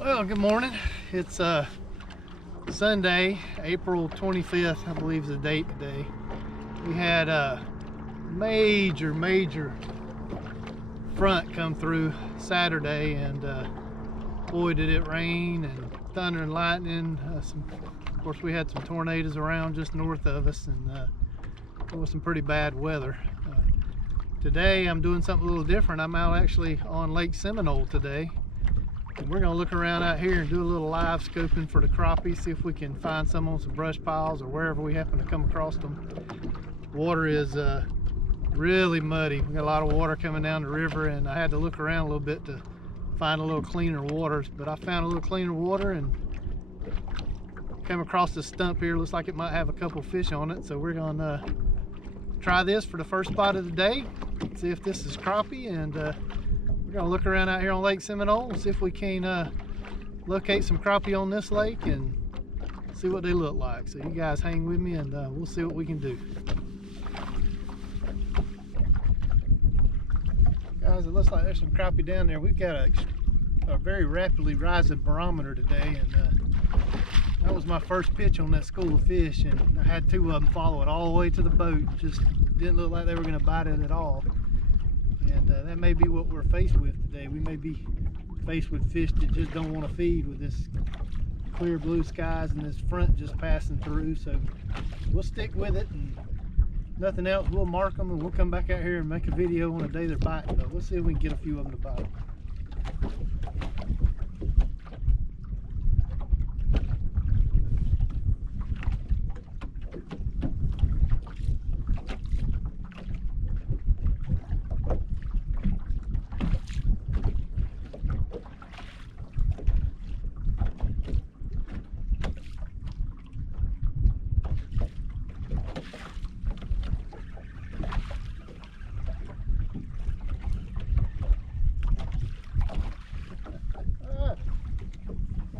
Well, good morning. It's Sunday, April 25th, I believe is the date today. We had a major front come through Saturday, and boy did it rain and thunder and lightning. Of course, we had some tornadoes around just north of us, and it was some pretty bad weather. Today I'm doing something a little different. I'm out actually on Lake Seminole today. And we're going to look around out here and do a little live scoping for the crappie, see if we can find some on some brush piles or wherever we happen to come across them. Water is really muddy. We got a lot of water coming down the river, and I had to look around a little bit to find a little cleaner waters, but I found a little cleaner water and came across this stump here. Looks like it might have a couple fish on it, so we're going to try this for the first spot of the day, see if this is crappie, and we're going to look around out here on Lake Seminole and see if we can locate some crappie on this lake and see what they look like. So you guys hang with me, and we'll see what we can do. Guys, it looks like there's some crappie down there. We've got a very rapidly rising barometer today, and that was my first pitch on that school of fish, and I had two of them follow it all the way to the boat. Just didn't look like they were going to bite it at all. And that may be what we're faced with today. We may be faced with fish that just don't want to feed with this clear blue skies and this front just passing through. So we'll stick with it, and nothing else, we'll mark them, and we'll come back out here and make a video on the day they're biting. But let's see if we can get a few of them to bite.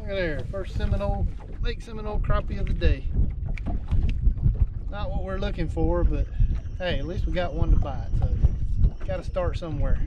There, first Lake Seminole crappie of the day. Not what we're looking for, but hey, at least we got one to bite, so got to start somewhere.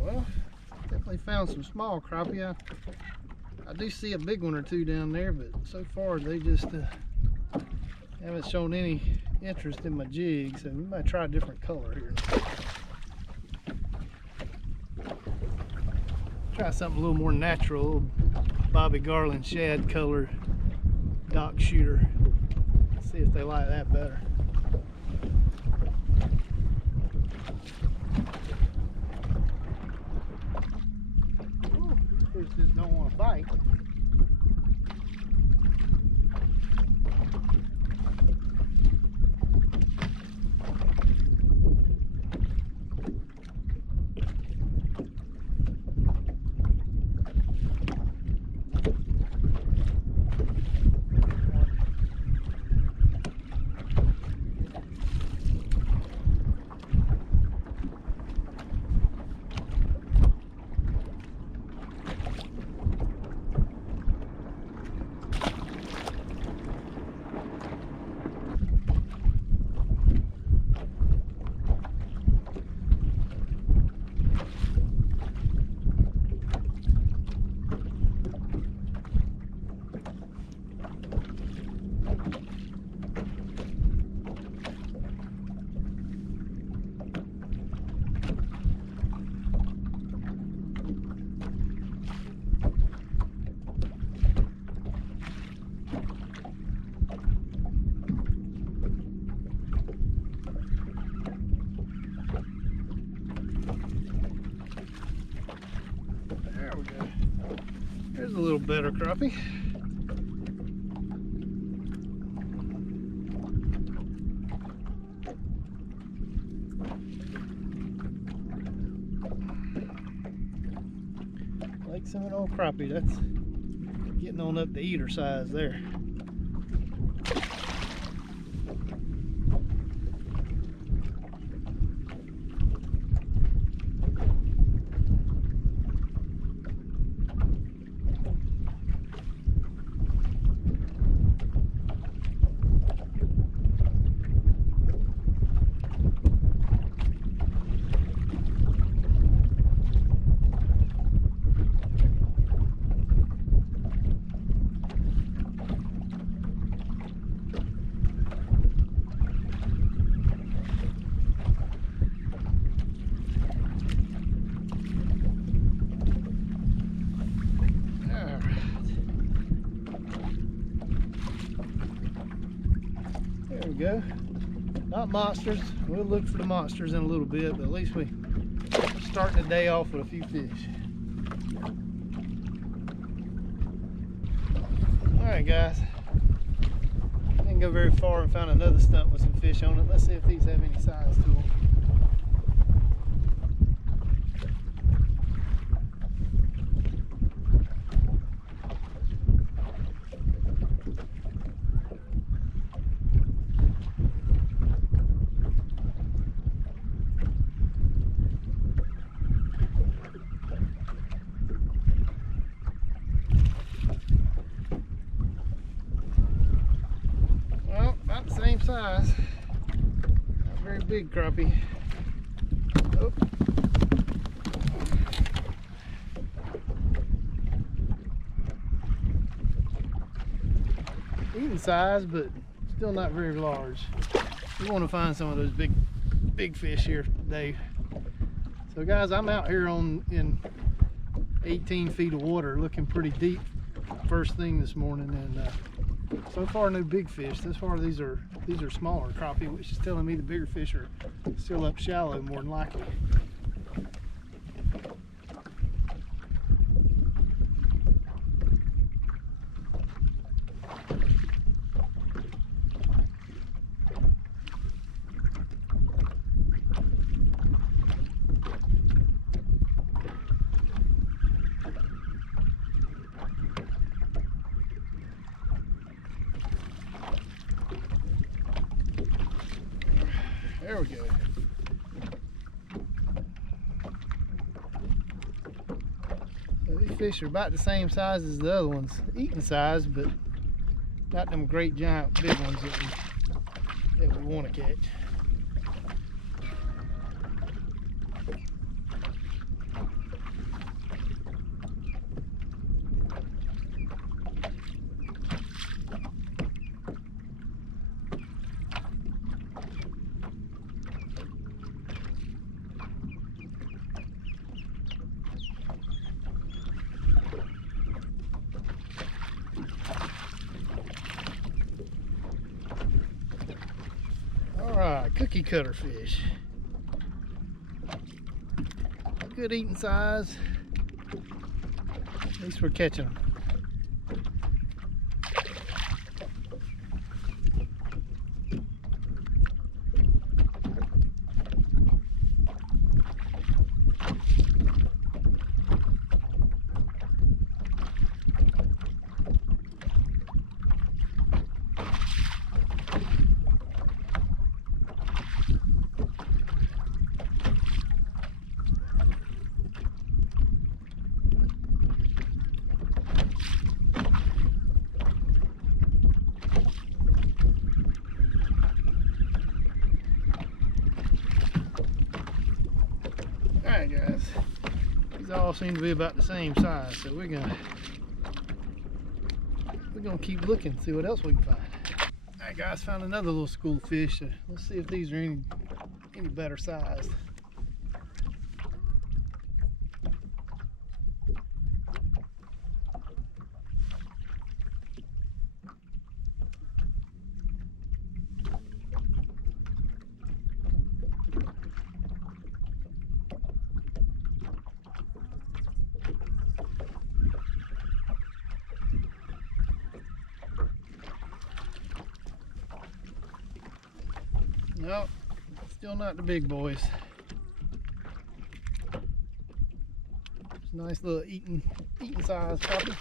Well, definitely found some small crappie. I do see a big one or two down there, but so far they just haven't shown any interest in my jig, so we might try a different color here. Try something a little more natural, Bobby Garland shad color dock shooter. See if they like that better. Just don't want to bite. There's a little better crappie. Lake Seminole crappie, that's getting on up to eater size there. There we go. Not monsters. We'll look for the monsters in a little bit, but at least we starting the day off with a few fish. Alright guys. Didn't go very far and found another stump with some fish on it. Let's see if these have any size to them. Same size, not very big crappie. Oh. Eating size, but still not very large. We want to find some of those big fish here today. So guys, I'm out here in 18 feet of water, looking pretty deep first thing this morning, and so far no big fish. Thus far these are smaller crappie, which is telling me the bigger fish are still up shallow more than likely. There we go. So these fish are about the same size as the other ones, eating size, but not them great giant big ones that we want to catch. Alright, cookie cutter fish. Good eating size. At least we're catching them. Alright guys, these all seem to be about the same size, so we're gonna keep looking, see what else we can find. Alright guys, found another little school of fish. So let's see if these are any better sized. Nope, still not the big boys. It's a nice little eating size crappie.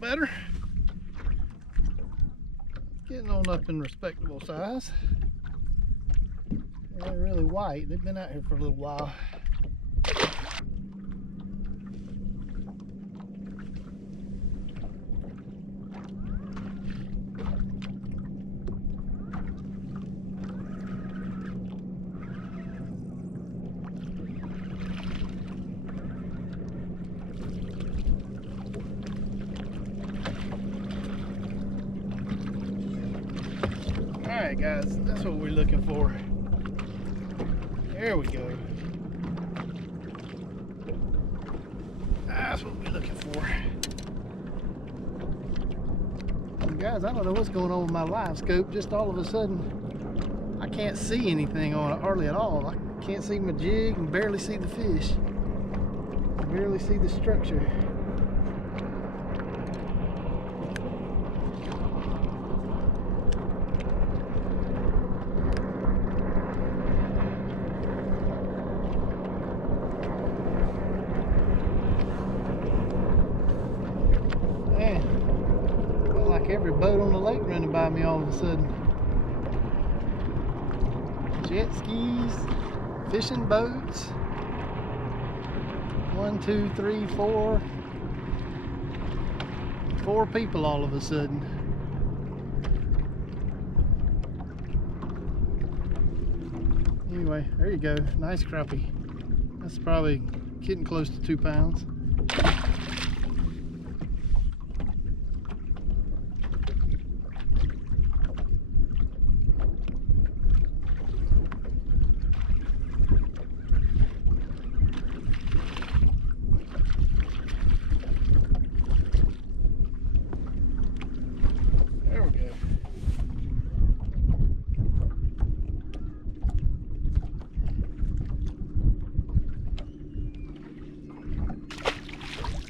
better. Getting on up in respectable size. They're really white. They've been out here for a little while. Alright guys, that's what we're looking for. There we go. That's what we're looking for. And guys, I don't know what's going on with my Livescope. Just all of a sudden, I can't see anything on it hardly at all. I can't see my jig and barely see the fish. Barely see the structure. Every boat on the lake running by me all of a sudden. Jet skis, fishing boats. 1, 2, 3, 4. 4 people all of a sudden. Anyway, there you go. Nice crappie. That's probably getting close to 2 pounds.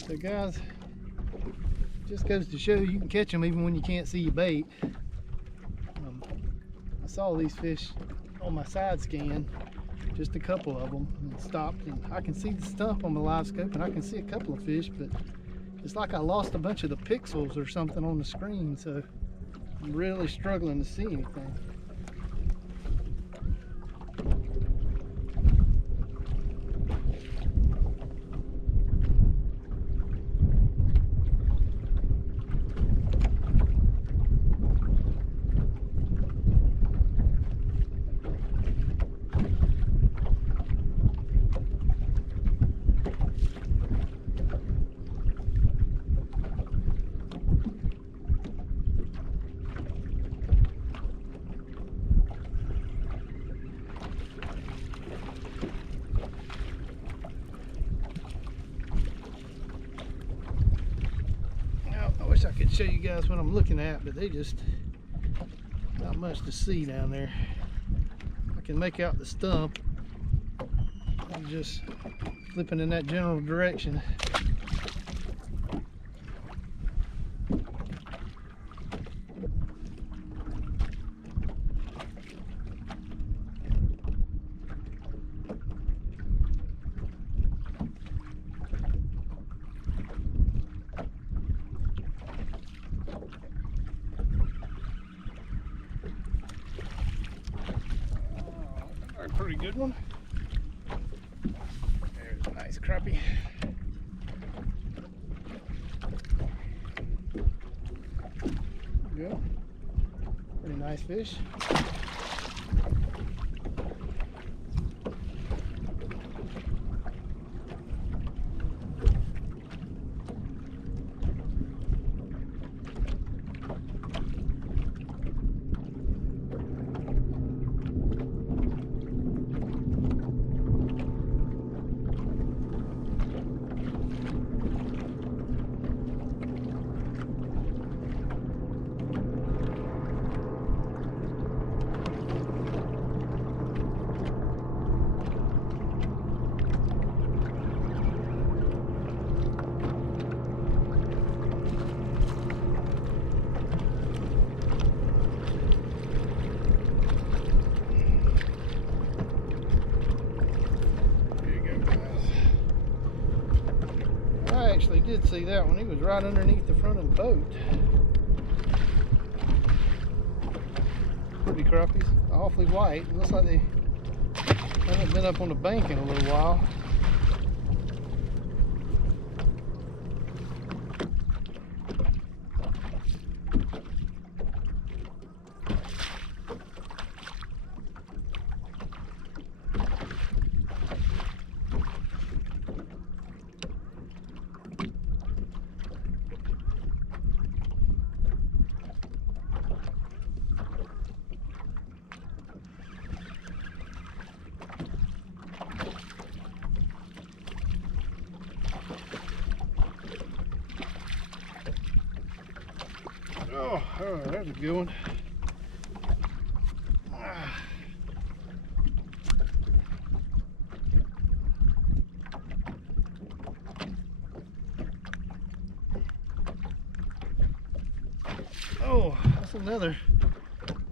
So guys, just goes to show you can catch them even when you can't see your bait. I saw these fish on my side scan, just a couple of them, and stopped, and I can see the stump on my Livescope and I can see a couple of fish, but it's like I lost a bunch of the pixels or something on the screen, so I'm really struggling to see anything. I could show you guys what I'm looking at, but they just not much to see down there. I can make out the stump. I'm just flipping in that general direction. Pretty good one. There's a nice crappie. There we go. Pretty nice fish. did see that one. He was right underneath the front of the boat. Pretty crappies, awfully white. It looks like they haven't been up on the bank in a little while. Oh, there's a good one. Oh, that's another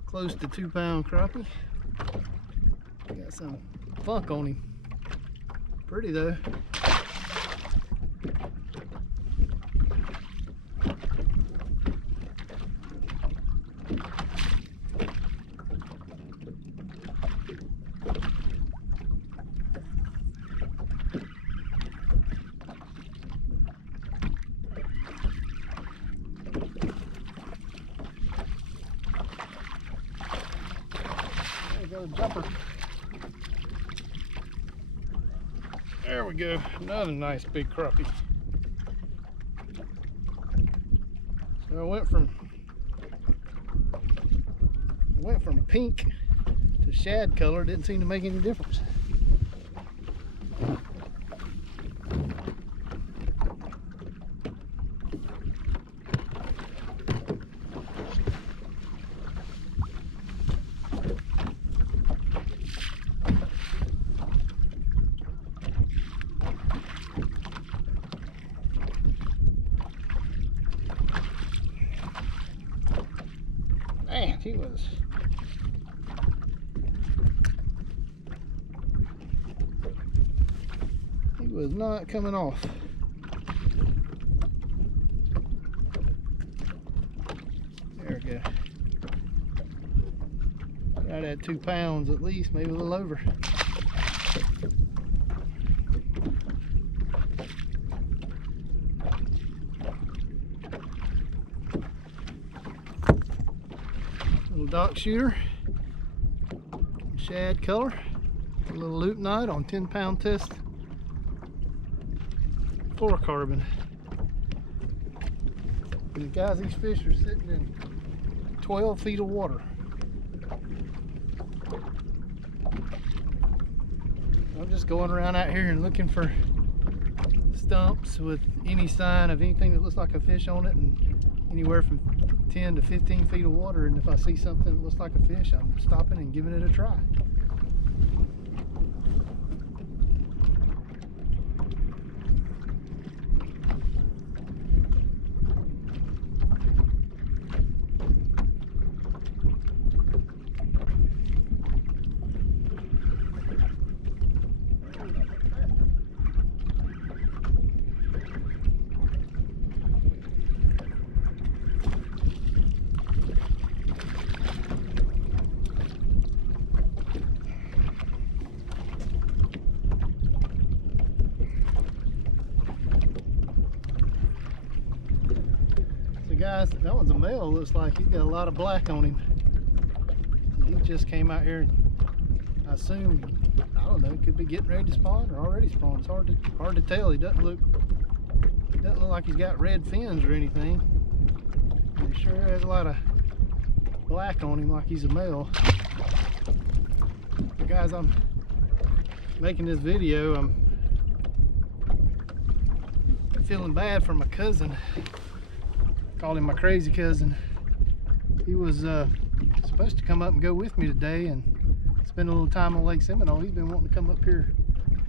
close to 2-pound crappie. Got some funk on him. Pretty though. Got a jumper. There we go. Another nice big crappie. So I went from pink to shad color. Didn't seem to make any difference. Man, he was not coming off. There we go. Right at 2 pounds at least, maybe a little over. Little dock shooter, shad color, a little loop knot on 10-pound test fluorocarbon. And guys, these fish are sitting in 12 feet of water. I'm just going around out here and looking for stumps with any sign of anything that looks like a fish on it, and anywhere from 10 to 15 feet of water, and if I see something that looks like a fish, I'm stopping and giving it a try. Guys, that one's a male. Looks like he's got a lot of black on him. He just came out here. I assume, I don't know, could be getting ready to spawn or already spawned. It's hard to tell. He doesn't look like he's got red fins or anything. He sure has a lot of black on him, like he's a male. But guys, I'm making this video. I'm feeling bad for my cousin. Called him my crazy cousin. He was supposed to come up and go with me today and spend a little time on Lake Seminole. He's been wanting to come up here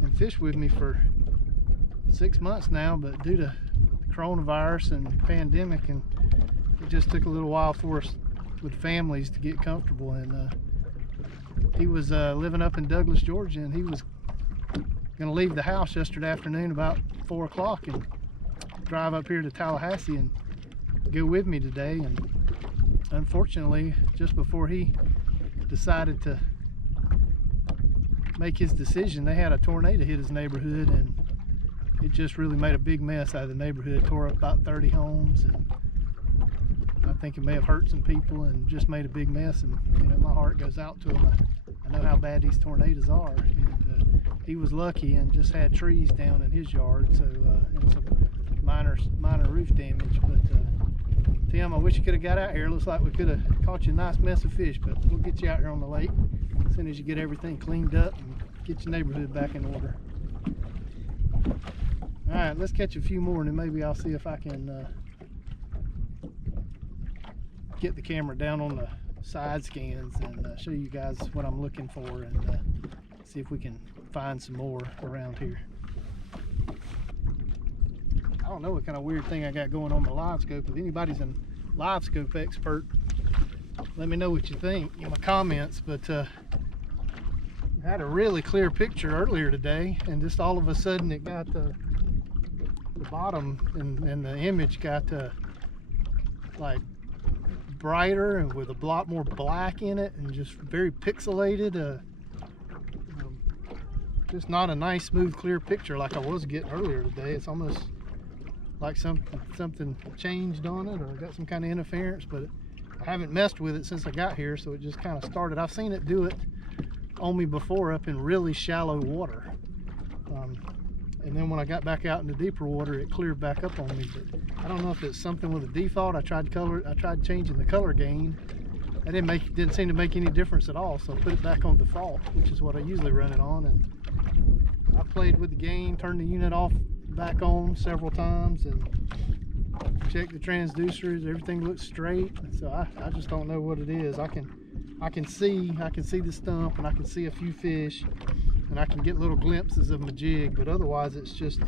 and fish with me for 6 months now, but due to the coronavirus and pandemic, and it just took a little while for us with families to get comfortable. And he was living up in Douglas, Georgia, and he was gonna leave the house yesterday afternoon about 4 o'clock, and drive up here to Tallahassee and go with me today. And unfortunately, just before he decided to make his decision, they had a tornado hit his neighborhood, and it just really made a big mess out of the neighborhood. Tore up about 30 homes, and I think it may have hurt some people and just made a big mess. And you know, my heart goes out to him. I know how bad these tornadoes are, and he was lucky and just had trees down in his yard, so and some minor roof damage. But Tim, I wish you could have got out here. Looks like we could have caught you a nice mess of fish, but we'll get you out here on the lake as soon as you get everything cleaned up and get your neighborhood back in order. All right, let's catch a few more, and then maybe I'll see if I can get the camera down on the side scans and show you guys what I'm looking for, and see if we can find some more around here. I don't know what kind of weird thing I got going on my Livescope. If anybody's a Livescope expert, let me know what you think in my comments. But I had a really clear picture earlier today, and just all of a sudden it got the bottom and the image got like brighter and with a lot more black in it, and just very pixelated. Just not a nice, smooth, clear picture like I was getting earlier today. It's almost like something changed on it, or got some kind of interference. But I haven't messed with it since I got here, so it just kind of started. I've seen it do it on me before up in really shallow water, and then when I got back out in the deeper water, it cleared back up on me. But I don't know if it's something with a default. I tried changing the color gain. That didn't seem to make any difference at all. So I put it back on default, which is what I usually run it on. And I played with the gain, turned the unit off, back on several times, and checked the transducers. Everything looks straight. So I just don't know what it is. I can see the stump, and I can see a few fish, and I can get little glimpses of my jig, but otherwise it's just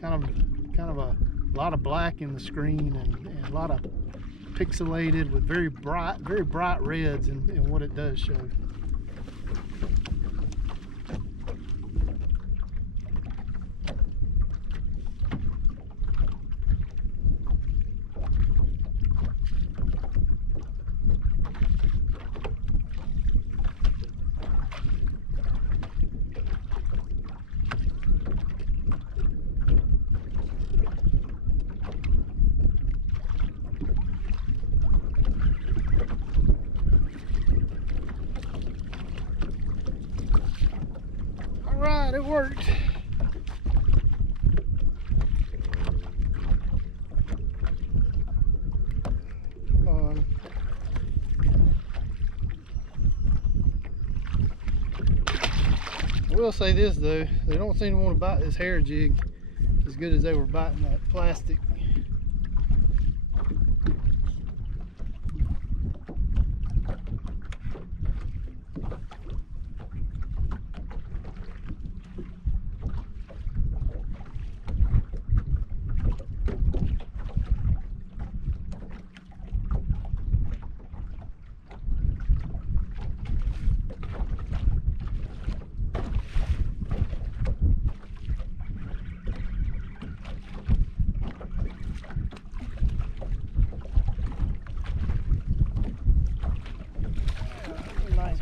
kind of a lot of black in the screen, and a lot of pixelated with very bright reds in what it does show. Alright, it worked. I will say this though, they don't seem to want to bite this hair jig as good as they were biting that plastic.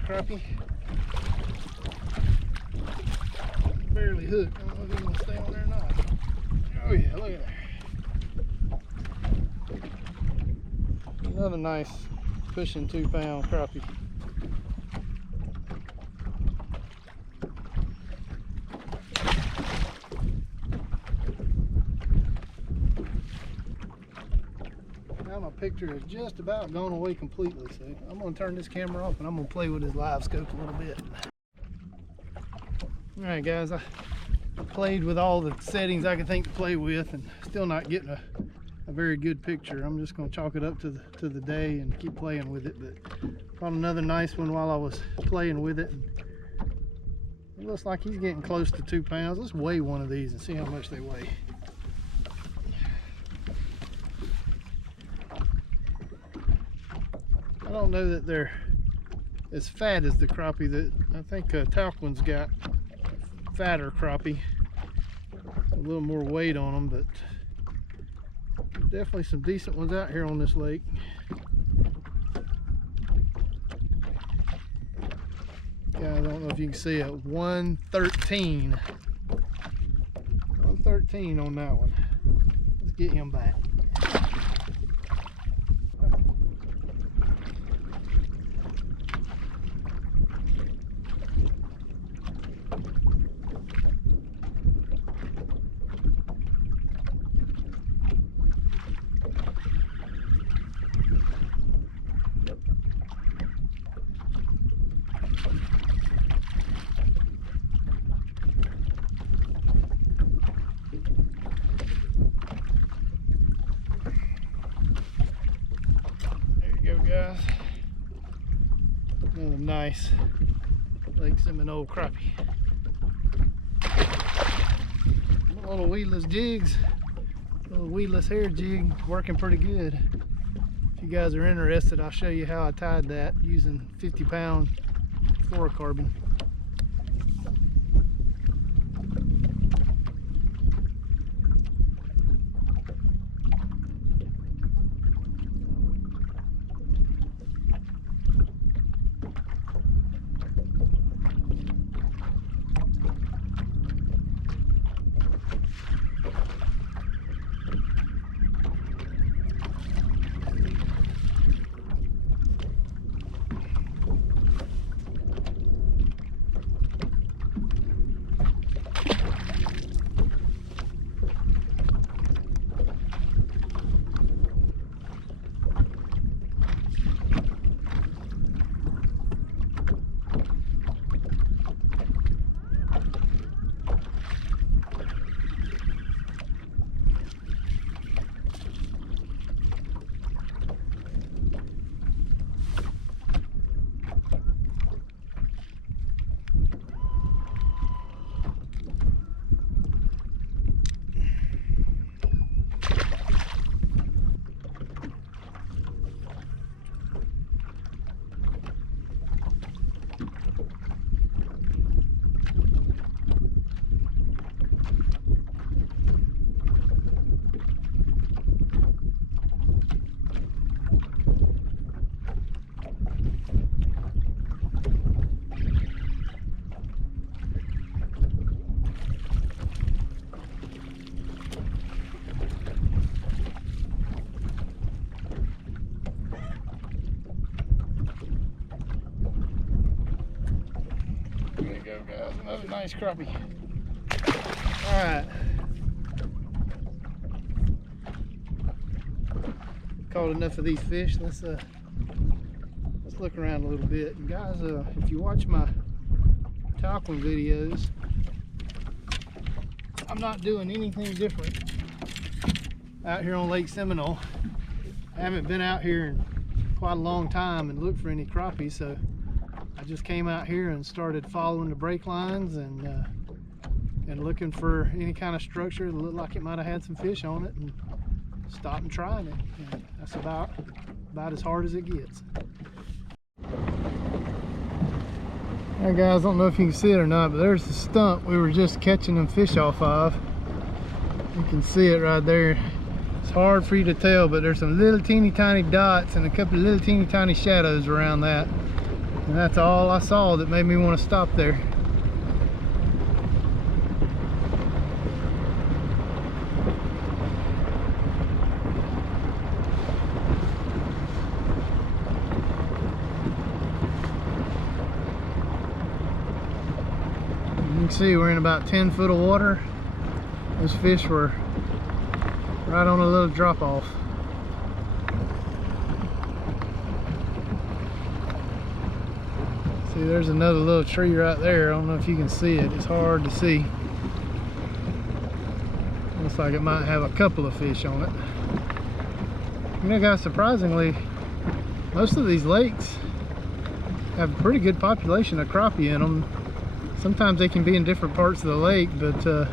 Crappie. Barely hooked. I don't know if he's gonna stay on there or not. Oh yeah, look at that. Another nice pushing 2-pound crappie. Now my picture is just about gone away completely, so I'm going to turn this camera off and I'm going to play with this Livescope a little bit. Alright guys, I played with all the settings I could think to play with, and still not getting a very good picture. I'm just going to chalk it up to the day and keep playing with it. But caught another nice one while I was playing with it. And it looks like he's getting close to 2 pounds. Let's weigh one of these and see how much they weigh. I don't know that they're as fat as the crappie that I think Talquin's got. Fatter crappie, a little more weight on them, but Definitely some decent ones out here on this lake. Guys, I don't know if you can see it. 113. 113 on that one. Let's get him back. Guys, another nice Lake Seminole crappie. Little weedless jigs, little weedless hair jig, working pretty good. If you guys are interested, I'll show you how I tied that using 50-pound fluorocarbon. Guys, another nice crappie. All right, caught enough of these fish. Let's look around a little bit. And guys, if you watch my tackling videos, I'm not doing anything different out here on Lake Seminole. I haven't been out here in quite a long time and looked for any crappie, so I just came out here and started following the break lines and looking for any kind of structure that looked like it might have had some fish on it, and stopped and trying it. And that's about as hard as it gets. Alright guys, I don't know if you can see it or not, but there's the stump we were just catching them fish off of. You can see it right there. It's hard for you to tell, but there's some little teeny tiny dots and a couple of little teeny tiny shadows around that. And that's all I saw that made me want to stop there. You can see we're in about 10 foot of water. Those fish were right on a little drop off. See, there's another little tree right there. I don't know if you can see it. It's hard to see. Looks like it might have a couple of fish on it. You know guys, surprisingly, most of these lakes have a pretty good population of crappie in them. Sometimes they can be in different parts of the lake, but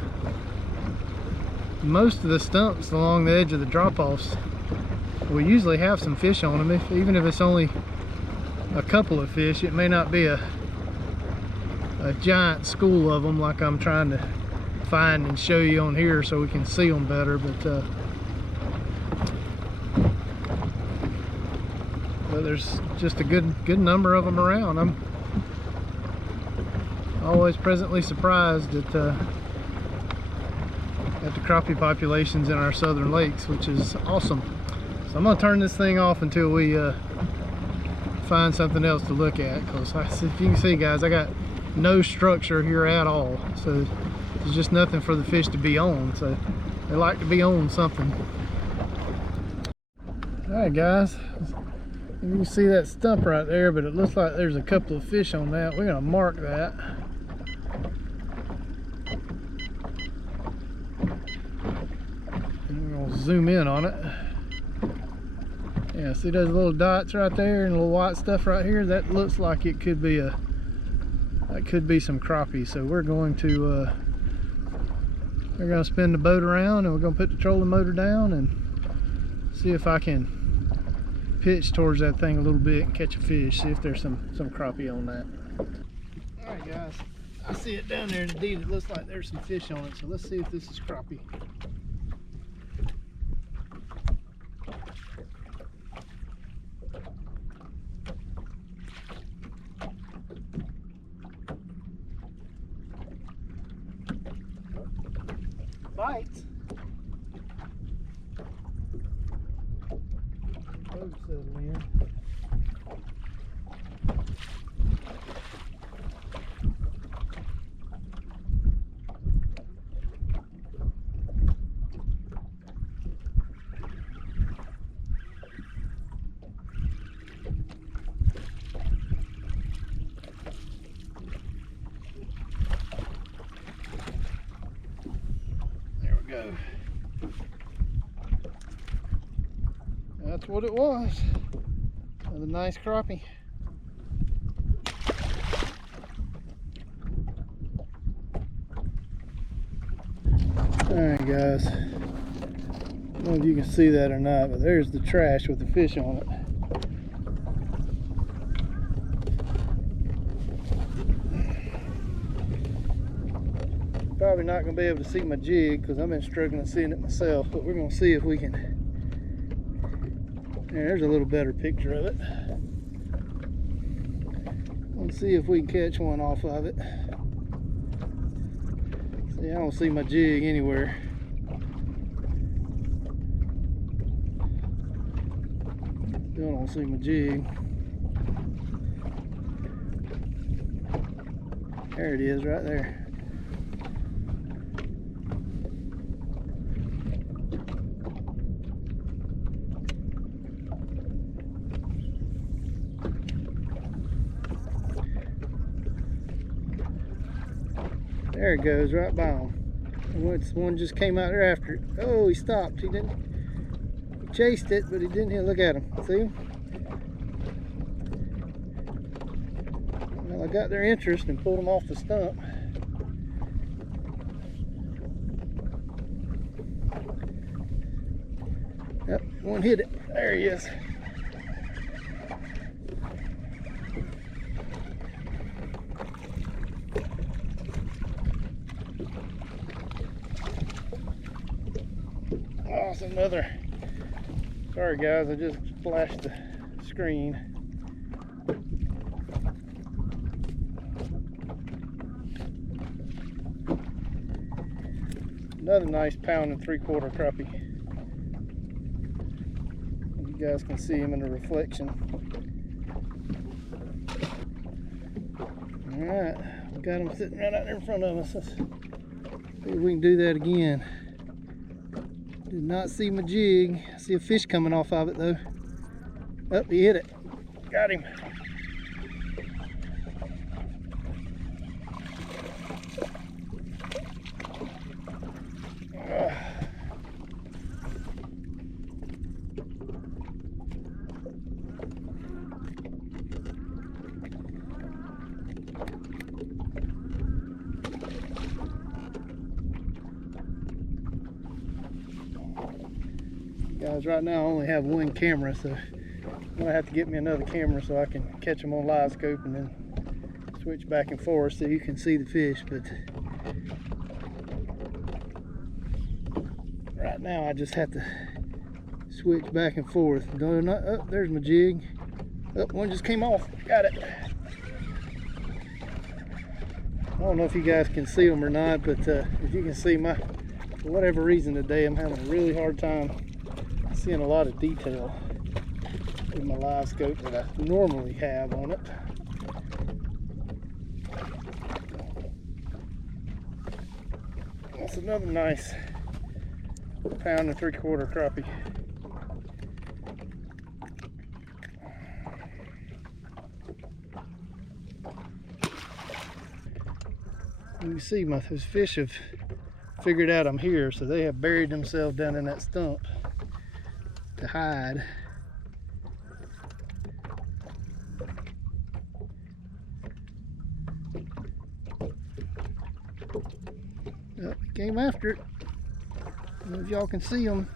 most of the stumps along the edge of the drop-offs will usually have some fish on them, even if it's only a couple of fish. It may not be a giant school of them like I'm trying to find and show you on here so we can see them better, but So there's just a good number of them around. I'm always pleasantly surprised at the crappie populations in our southern lakes, which is awesome. So I'm gonna turn this thing off until we find something else to look at, because if you can see, guys, I got no structure here at all, so there's just nothing for the fish to be on. So they like to be on something. All right, guys, you can see that stump right there, but it looks like there's a couple of fish on that. We're gonna mark that. And we're gonna zoom in on it. Yeah, see those little dots right there and little white stuff right here? That looks like it could be some crappie. So we're going to spin the boat around, and we're going to put the trolling motor down and see if I can pitch towards that thing a little bit and catch a fish. See if there's some crappie on that. All right, guys, I see it down there, and indeed it looks like there's some fish on it. So let's see if this is crappie. Bites. Boat settle in. Go. That's what it was. Another nice crappie. Alright, guys, I don't know if you can see that or not, but there's the trash with the fish on it. Probably not going to be able to see my jig because I've been struggling seeing it myself, but we're going to see if we can. There's a little better picture of it. Let's see if we can catch one off of it. See, I don't see my jig anywhere. Still don't see my jig. There it is, right there. There it goes, right by him. One just came out there after it. Oh, he stopped. He chased it, but he didn't even look at him. See him? Well, I got their interest and pulled them off the stump. Yep, one hit it. There he is. Another. Sorry guys, I just flashed the screen. Another nice £1 3/4 crappie. You guys can see him in the reflection. Alright, we got him sitting right out there in front of us. Let's see if we can do that again. Did not see my jig. I see a fish coming off of it though. Oh, he hit it. Got him. Guys, right now I only have one camera, so I'm gonna have to get me another camera so I can catch them on Livescope and then switch back and forth so you can see the fish. But right now I just have to switch back and forth. Oh, there's my jig. Oh, one just came off. Got it. I don't know if you guys can see them or not, but if you can see, for whatever reason today, I'm having a really hard time seeing a lot of detail with my Livescope that I normally have on it. That's another nice 1 3/4 crappie. You see, those fish have figured out I'm here, so they have buried themselves down in that stump to hide. Oh, he came after it. I don't know if y'all can see him.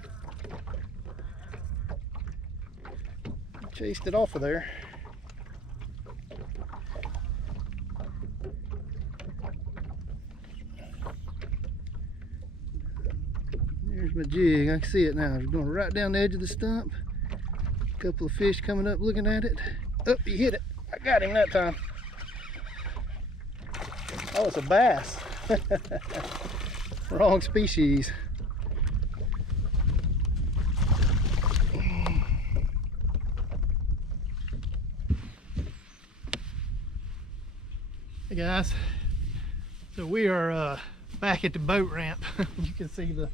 He chased it off of there. There's my jig. I can see it now. It's going right down the edge of the stump. A couple of fish coming up looking at it. Oh, he hit it. I got him that time. Oh, it's a bass. Wrong species. Hey guys, so we are back at the boat ramp. You can see the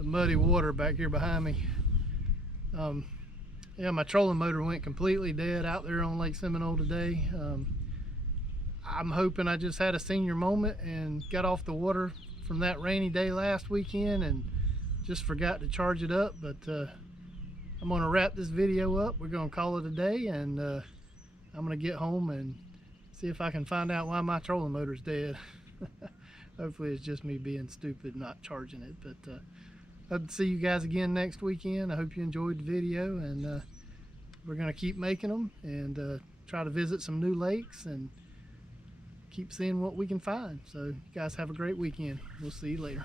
muddy water back here behind me. Yeah, my trolling motor went completely dead out there on Lake Seminole today. I'm hoping I just had a senior moment and got off the water from that rainy day last weekend and just forgot to charge it up, but I'm gonna wrap this video up. We're gonna call it a day, and I'm gonna get home and see if I can find out why my trolling motor's dead. Hopefully it's just me being stupid not charging it, but hope to see you guys again next weekend. I hope you enjoyed the video, and we're gonna keep making them and try to visit some new lakes and keep seeing what we can find. So you guys have a great weekend. We'll see you later.